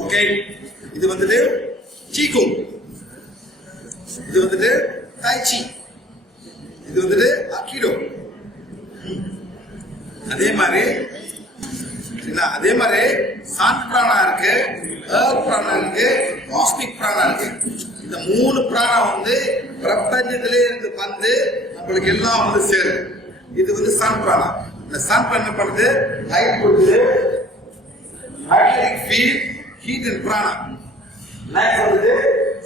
Okay இது வந்துட்டு சீக்கும் இது வந்துட்டு டைச்சி இது வந்துட்டு அக்கிடோ. அதே மாதிரி அதே மாதிரி சாந்த் பிராணா இருக்கு ஏர் பிராணா இருக்கு காஸ்மிக் பிராணா இருக்கு. இந்த மூணு பிராணா வந்து பிரபஞ்சத்திலே இருந்து வந்து நம்மளுக்கு எல்லாம் வந்து சேரும். இது வந்து சன் பிராணா இந்த சன் பிராணா என்ன பண்ணுது? லைட் கொடுக்குது. மேக்னெட்டிக் ஃபீல்ட் ஹீட் அண்ட் பிராணா லைட் வந்து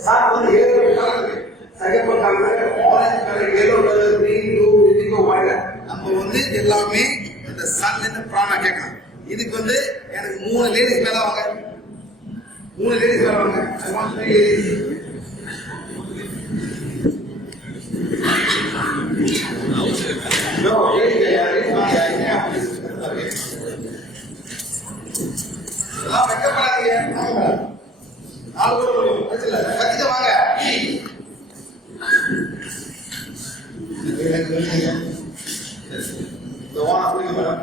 சன் வந்து ஏழு colour colour orange colour yellow colour green blue indigo violet நம்ம வந்து எல்லாமே இந்த சன்ல இருந்து பிராணா கேட்கலாம். இதுக்கு வந்து எனக்கு மூணு லேடிஸ் மேல வாங்க. மூணு லேடிஸ் மேல வாங்க. I want three ladies. No, ladies, ladies வாங்க. Okay. எல்லாம் வெட்கப்படாதீங்க. வாங்க. நாலு பேர் வருவோம். பிரச்சனை இல்லை. கத்திட்டு வாங்க. இந்த ஓனா பிடிங்க மேடம்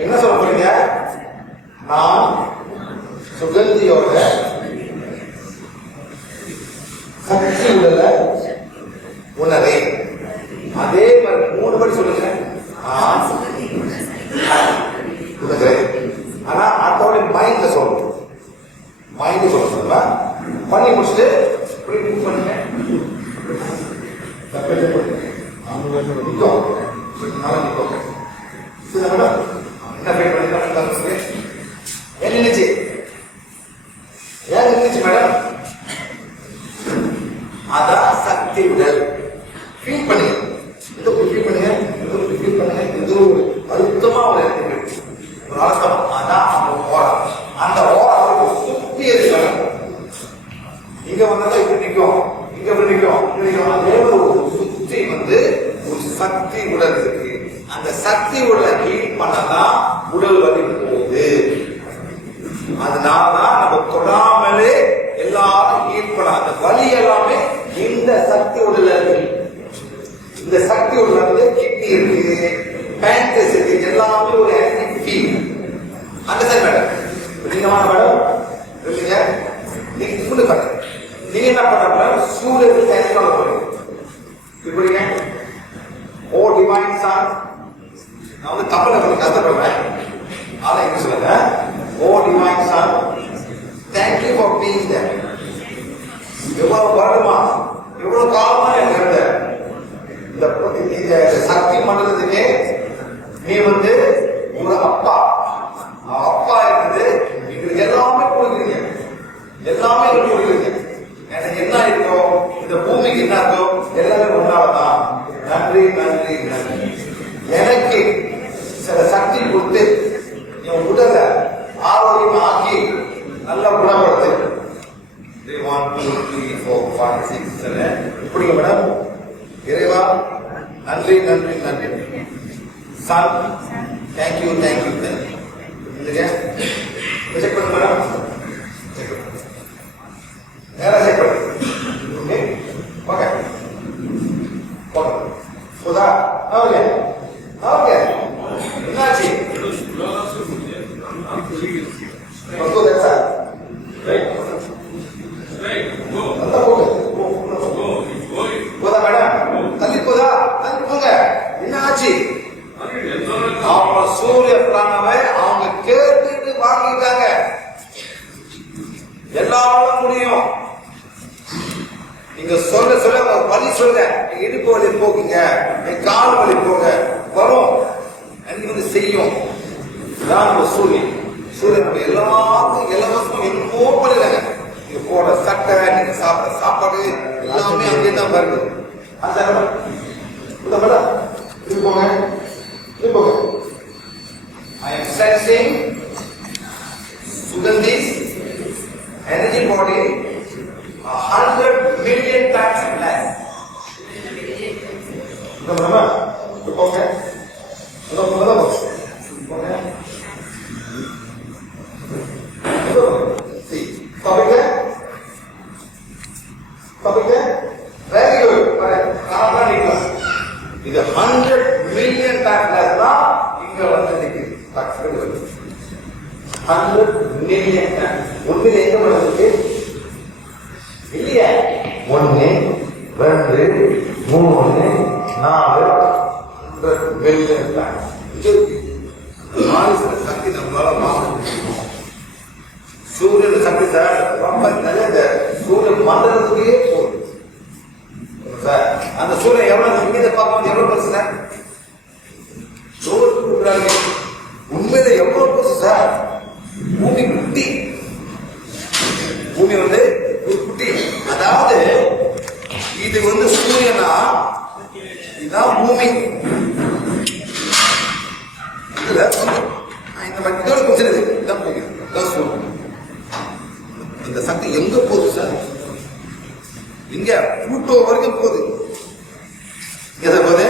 என்ன சொல்ல போறீங்க நான் சுகந்தியோட சக்தி உள்ள உணரே அதே மாதிரி மூணு படி சொல்லுங்க. ஆனா அதோட மைண்ட்ல சொல்லணும். மைண்ட் சொல்ல சொல்லுங்க பண்ணி முடிச்சுட்டு இப்படி move பண்ணுங்க. என்ன பண்ணி என்ன நினைச்சு ஏன் நினைச்சு மேடம் அதான் சக்தி உடல் ஃபீல் பண்ணுங்க இது ஃபீல் பண்ணுங்க இது ஃபீல் பண்ணுங்க இது ஒரு அழுத்தமா ஒரு இருக்கு ஒரு அழுத்தம் அதான் அந்த ஓரா அந்த ஓரா சுத்தி இருக்கு இங்க வந்தா இப்படி நிக்கும் இங்க இப்படி நிக்கும் இங்க நிக்கும் அதே ஒரு சுத்தி வந்து ஒரு சக்தி உடல் இருக்கு அந்த சக்தி உடலை ஹீட் பண்ணதான் உடல் வலி போகுது அதனாலதான் நம்ம தொடாமலே எல்லாரும் வலி எல்லாமே இந்த சக்தி உள்ள இருக்கு. இந்த சக்தி உள்ள வந்து கிட்னி இருக்கு பேங்கஸ் இருக்கு எல்லாமே ஒரு ஆக்டிவ் ஃபீல் அந்த மேடம் நீங்க மேடம் புரியுங்க நீங்க இப்படி பண்ணு நீங்க என்ன பண்ண சூரியனுக்கு தனிக்கால போறீங்க இப்படிங்க ஓ டிவைன் சார் நான் வந்து தமிழ்ல கொஞ்சம் கஷ்டப்படுறேன் ஆனா என்ன சொல்லுங்க ஓ divine sir thank you for being there எவ்வளவு வருடமா எவ்வளவு காலமா எனக்கு இருந்த இந்த இந்த சக்தி மண்டலத்துக்கே நீ வந்து உங்க அப்பா அவன் அப்பா இருக்குது எங்களுக்கு எல்லாமே கொடுக்குறீங்க எல்லாமே எங்களுக்கு கொடுக்குறீங்க எனக்கு என்ன இருக்கோ இந்த பூமிக்கு என்ன இருக்கோ எல்லாமே உன்னாலதான் நன்றி நன்றி நன்றி எனக்கு சில சக்தி கொடுத்து என் உடலை ஆரோக்கியமா ஆக்கி நல்லா குணப்படுத்து Three, one, two, three, four, five, six, seven. இப்படிங்க மேடம் இறைவா நன்றி நன்றி நன்றி sir thank you thank you thank you இல்லைங்க செக் பண்ணு மேடம் செக் பண்ணு நேரா செக் பண்ணு okay okay okay Sudha okay okay என்னாச்சு ஓகே சார் நல்லா போங்க போ, உள்ள போ. போதா மேடம் தள்ளி போதா தள்ளி போங்க என்ன ஆச்சு அவங்க சூரிய பிராணவை அவங்க கேட்டுட்டு வாங்கிட்டாங்க எல்லாரால முடியும் நீங்க சொல்ல சொல்ல உங்க வலி சொல்ல என் இடுப்பு வலி போகுங்க என் கால் வலி போக வரும். அன்னைக்கு வந்து செய்யும். இதான் நம்ம சூரியன் சூரியன் நம்ம எல்லாருக்கும் இலவசம் என்னமோ பண்ணிடுறாங்க நீங்க போடுற சட்டை நீங்க சாப்பிட்ற சாப்பாடு எல்லாமே அங்கே தான் வருது. அந்த இந்த மேடம் இது போங்க. உண்மையில இல்லையா? ஒன்னு ரெண்டு மூணு நாலு ஹண்ட்ரட் மில்லியன் சக்தி நம்மளால மாற்ற சூரியன் சக்தி சார் ரொம்ப நல்ல சூரியன் மண்டலத்துக்கே போகுது சார் அந்த சூரியன் எவ்வளவு இங்கே பார்க்கும்போது எவ்வளவு பெருசு சார்? சூரியன் உண்மையில எவ்வளவு பெருசு சார்? பூமி குட்டி. பூமி வந்து ஒரு குட்டி. அதாவது இது வந்து சூரியனா? இதுதான் பூமி. இதுல இந்த மாதிரி இதோட குடிச்சிருது இதான் பூமி. இதான் சூரியன். இந்த சக்தி எங்க போகுது சார் இங்க பூட்டோ வரைக்கும் போகுது. எதை போது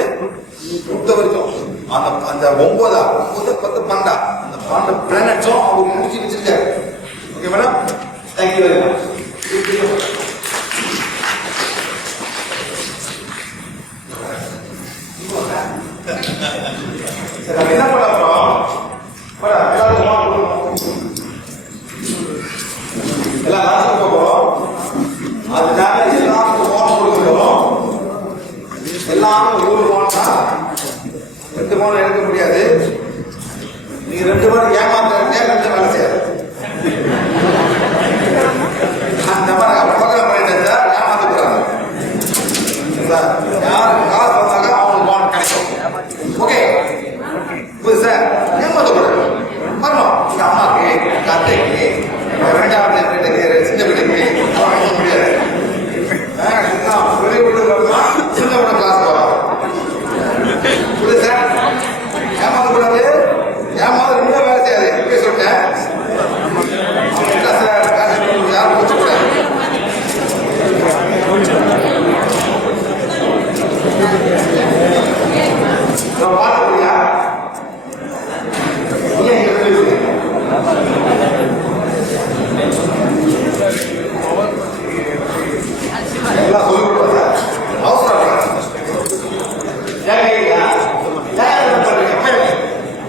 புளூட்டோ வரைக்கும். அந்த அந்த ஒன்பதா ஒன்பது பத்து பன்னெண்டா அந்த பன்னெண்டு பிளானட்ஸும் அவங்க முடிச்சு வச்சிருக்காரு. Okay madam thank you very much சரி நம்ம என்ன பண்ண போறோம் மேடம் எல்லாரும் வாங்க போறோம். எல்லாம் ராஜ்க்கு போறோம் அதனால எல்லாருக்கும் போன் கொடுக்கணும் எல்லாரும் ஒரு போனா ரெண்டு போன் எடுக்க முடியாது நீங்க ரெண்டு போன் ஏமாத்த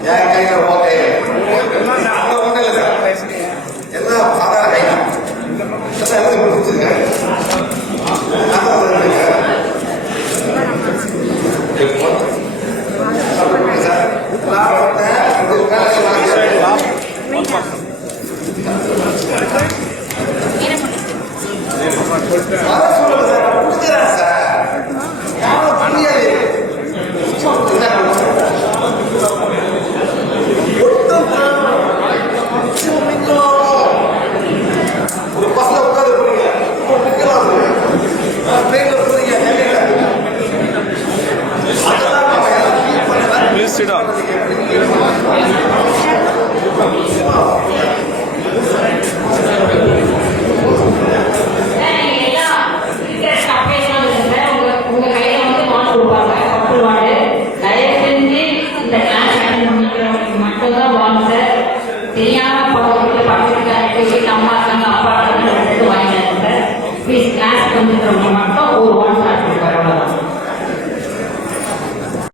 ஏன் கையில உன் கையில ஒண்ணும் இல்லை சார் எல்லாம் சாதாரண கை தான். Sir sir